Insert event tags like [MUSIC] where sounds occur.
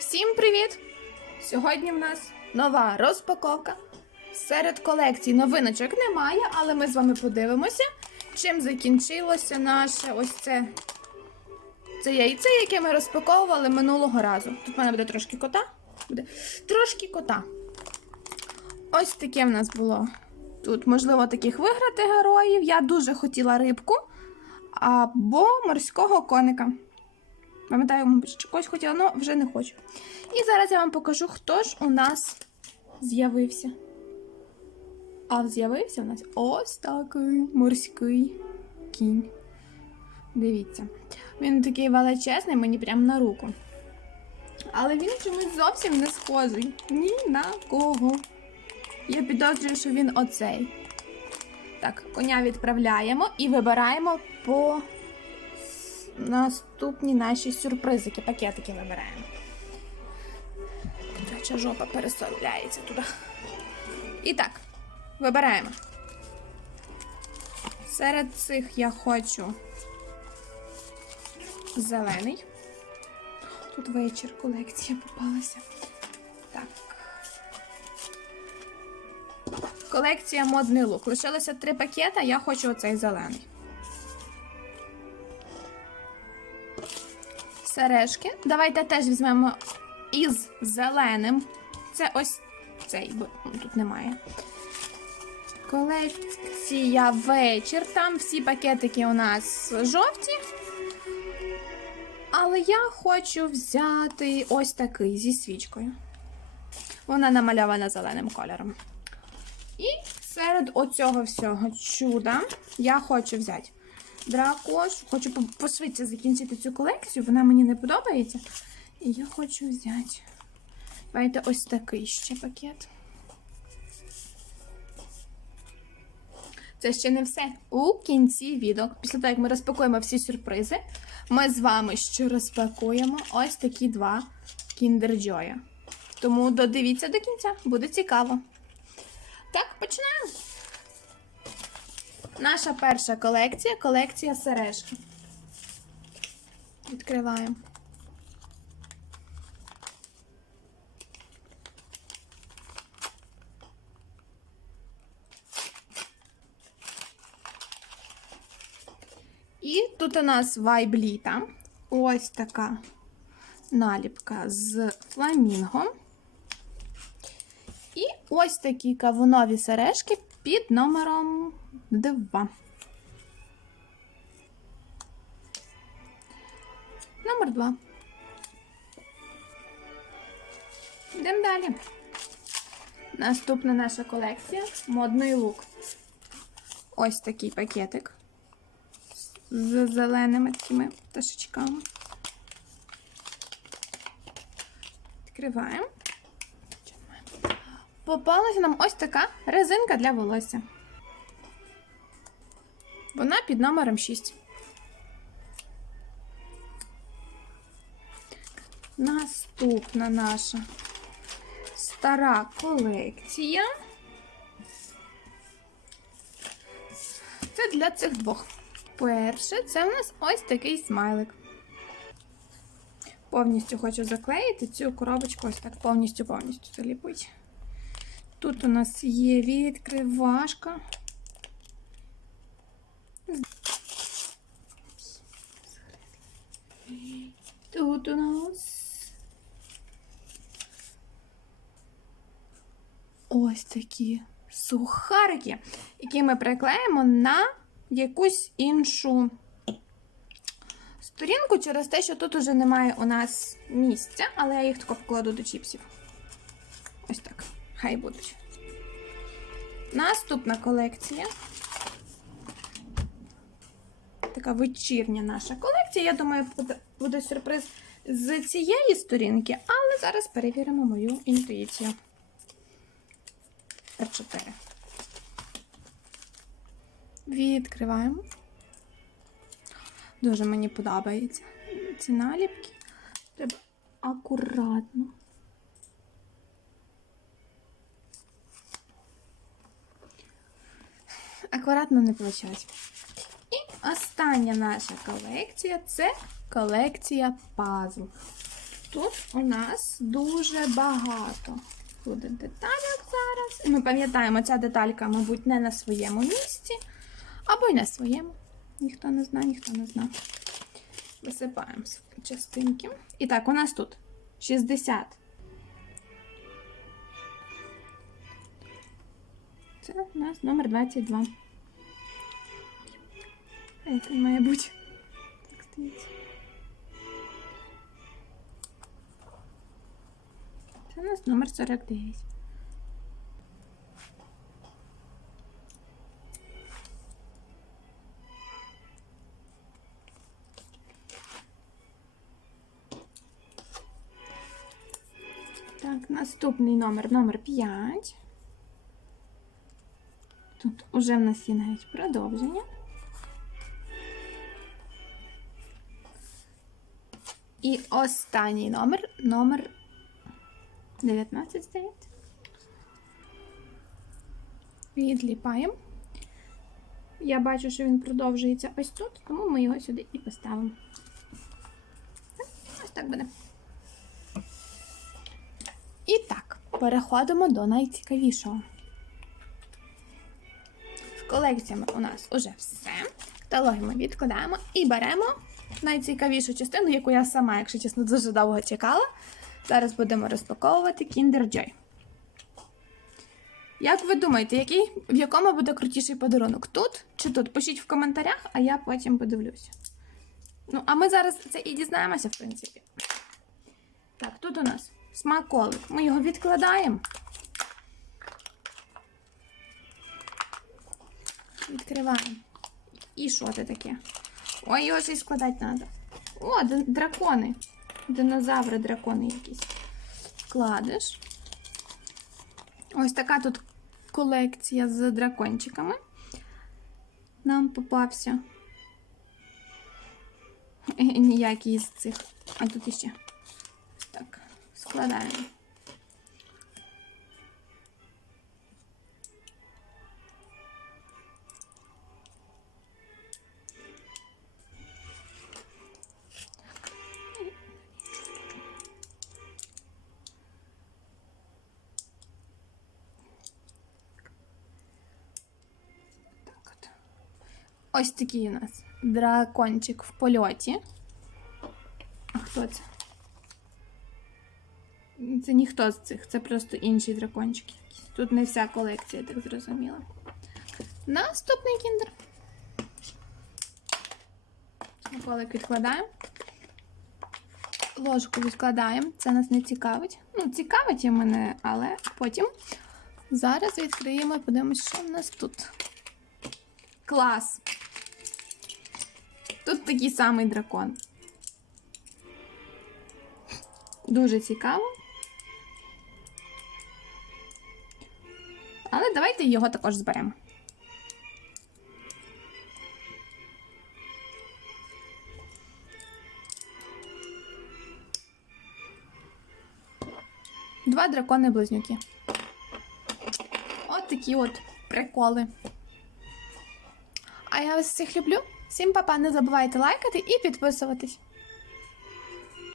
Всім привіт! Сьогодні в нас нова розпаковка. Серед колекцій новиночок немає, але ми з вами подивимося, чим закінчилося наше ось це. Це яйце, яке ми розпаковували минулого разу. Тут в мене буде трошки кота. Буде трошки кота. Ось таке в нас було. Тут, можливо, таких виграти героїв. Я дуже хотіла рибку або морського коника. Пам'ятаю, мабуть, когось хотіла, але вже не хочу. І зараз я вам покажу, хто ж у нас з'явився. А з'явився у нас ось такий морський кінь. Дивіться. Він такий величезний, мені прямо на руку. Але він чомусь зовсім не схожий ні на кого. Я підозрюю, що він оцей. Так, коня відправляємо і вибираємо по наступні наші сюрпризики, пакетики вибираємо. Котяча жопа переставляється туди. І так, вибираємо. Серед цих я хочу зелений. Тут вечір колекція попалася. Так. Колекція модний лук. Лишилося три пакета, я хочу оцей зелений. Сережки. Давайте теж візьмемо із зеленим. Це ось цей, бо тут немає. Колекція вечір. Там всі пакетики у нас жовті. Але я хочу взяти ось такий зі свічкою. Вона намальована зеленим кольором. І серед оцього всього чуда я хочу взяти дракош. Хочу по- пошвидше закінчити цю колекцію, вона мені не подобається. І я хочу взяти. Давайте ось такий ще пакет. Це ще не все. У кінці відео, після того, як ми розпакуємо всі сюрпризи, ми з вами ще розпакуємо ось такі два Kinder Joy. Тому додивіться до кінця, буде цікаво. Так, починаємо. Наша перша колекція колекція сережки. Відкриваємо. І тут у нас вайб літа. Ось така наліпка з фламінгом. І ось такі кавунові сережки під номером 2. Номер 2. Йдемо далі. Наступна наша колекція модний лук. Ось такий пакетик з зеленими такими пташечками. Відкриваємо. Попалася нам ось така резинка для волосся. Вона під номером 6. Наступна наша стара колекція. Це для цих двох. Перше, це в нас ось такий смайлик. Повністю хочу заклеїти цю коробочку ось так повністю-повністю заліпити. Тут у нас є відкривашка. Тут у нас ось такі сухарики, які ми приклеїмо на якусь іншу сторінку через те, що тут уже немає у нас місця, але я їх тако покладу до чіпсів. Ось так. Хай будуть. Наступна колекція. Така вечірня наша колекція. Я думаю, буде сюрприз з цієї сторінки, але зараз перевіримо мою інтуїцію. R4. Відкриваємо. Дуже мені подобаються ці наліпки. Треба акуратно. Акуратно не виходить. І остання наша колекція це колекція пазл. Тут у нас дуже багато буде деталек зараз. І ми пам'ятаємо, ця деталька, мабуть, не на своєму місці, або й на своєму. Ніхто не знає, ніхто не знає. Висипаємо частинки. І так, у нас тут 60. Це у нас номер 22. А як має бути? Так стоїть. У нас номер 49. Так, наступний номер номер 5. Тут уже в нас є навіть продовження. І останній номер номер 19, здається. Відліпаємо. Я бачу, що він продовжується ось тут, тому ми його сюди і поставимо. Ось так буде. І так, переходимо до найцікавішого. З колекціями у нас уже все. Каталоги ми відкладаємо і беремо найцікавішу частину, яку я сама, якщо чесно, дуже довго чекала. Зараз будемо розпаковувати Kinder Joy. Як ви думаєте, який, в якому буде крутіший подарунок? Тут чи тут? Пишіть в коментарях, а я потім подивлюся. Ну, а ми зараз це і дізнаємося, в принципі. Так, тут у нас смаколик. Ми його відкладаємо. Відкриваємо. І що це таке? Ой, його ще й складати треба. О, дракони. Динозаври, дракони якісь. Кладеш. Ось така тут колекція з дракончиками. Нам попався. [LAUGHS] Ніякий з цих. А тут іще. Так, складаємо. Ось такий у нас дракончик в польоті. А хто це? Це ніхто з цих, це просто інший дракончик якийсь. Тут не вся колекція, так зрозуміла. Наступний кіндер. Смаколик відкладаємо. Ложку відкладаємо. Це нас не цікавить. Ну, цікавить і мене, але потім. Зараз відкриємо і подивимось, що в нас тут. Клас! Тут такий самий дракон. Дуже цікаво. Але давайте його також зберемо. Два дракони-близнюки. От такі от приколи. А я вас всіх люблю. Всім па-па, не забувайте лайкати і підписуватись.